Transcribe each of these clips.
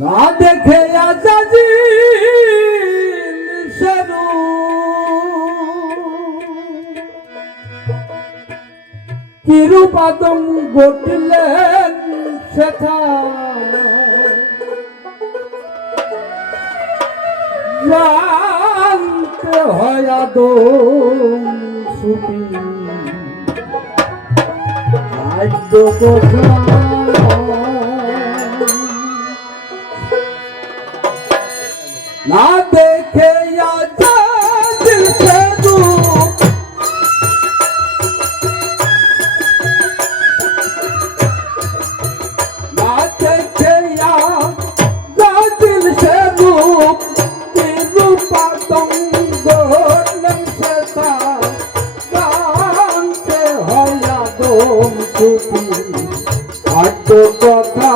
না দেখে আজাজি সরু কিরূপাদম ঘটলেন সেথা জানতে হয় আদম সুপি। আদ্য কথা না দেখে দিল সে না দেখে দিল সে রূপ কি রূপা তঙ্গ সে তা জানতে হয় আদম সুপি আদ্য কথা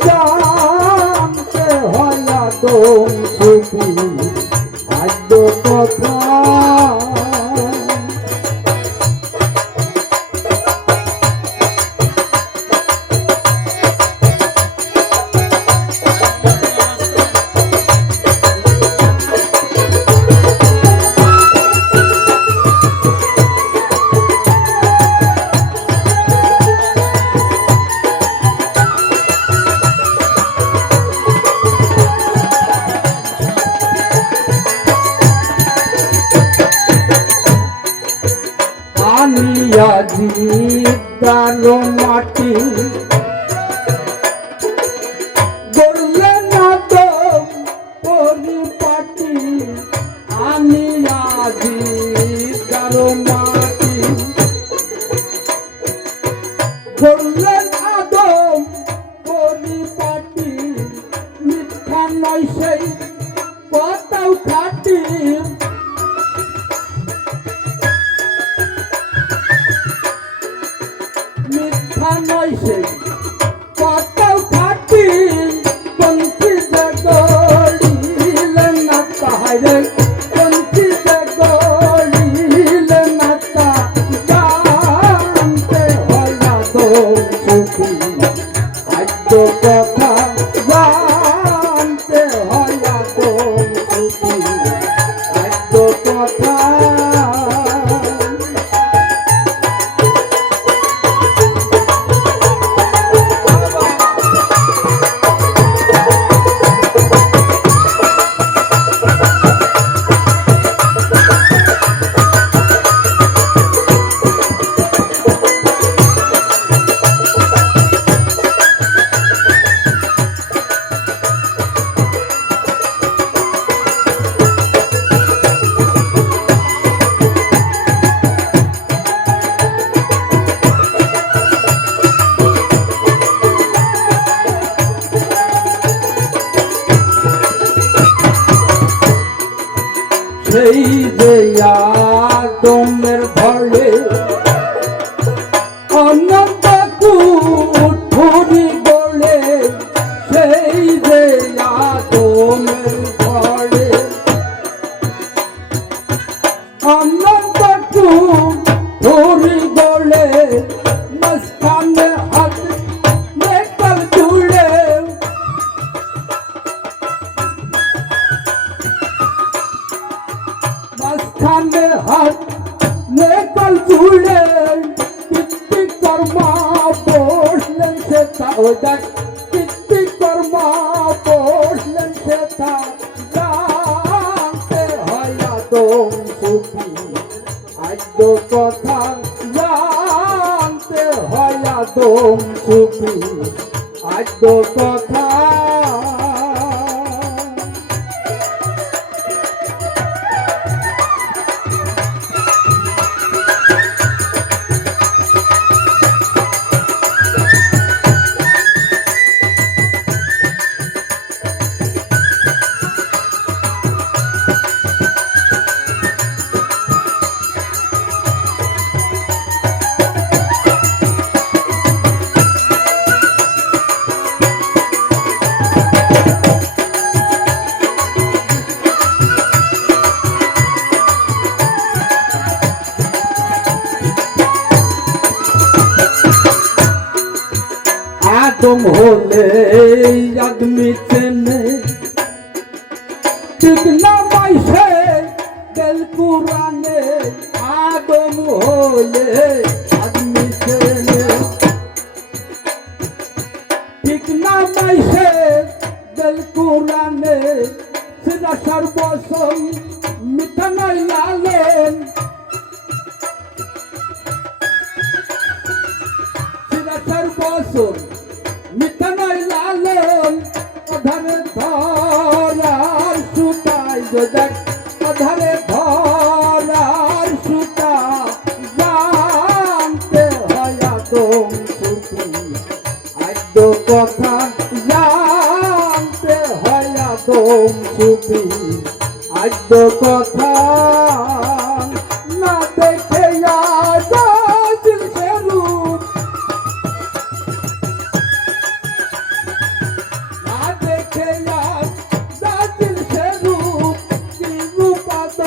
জানতে হয় আদম আনিয়া জিদালো মাটি নয় সে সেই যে আদমের ভয়ে অনন্ত কুঠুরি বলে সেই যে আদমের ভয়ে অনন্ত কুঠুরি মাঝখানে হাত নেকল চুড়ে কীর্তি কর্মা বসলেন সেটা ও দেখ কীর্তি কর্মা বসলেন সেটা জানতে হয় আদম সুখী আদ্য কথা জানতে হয় আদম সুখী আদ্য কথা আদম হলে আদমি চেনে ঠিক না পাইছে দেল কুরানে আদম হলে আদমি চেনে ঠিক না পাইছে দেল কুরানে সিরা সর্বসম অধারে ধরার সুতাই দেখ অধারে ধরার সুতা জানতে হয় আদম সুতি আদ্য কথা জানতে হয় আদম সুতি আদ্য কথা না দেখে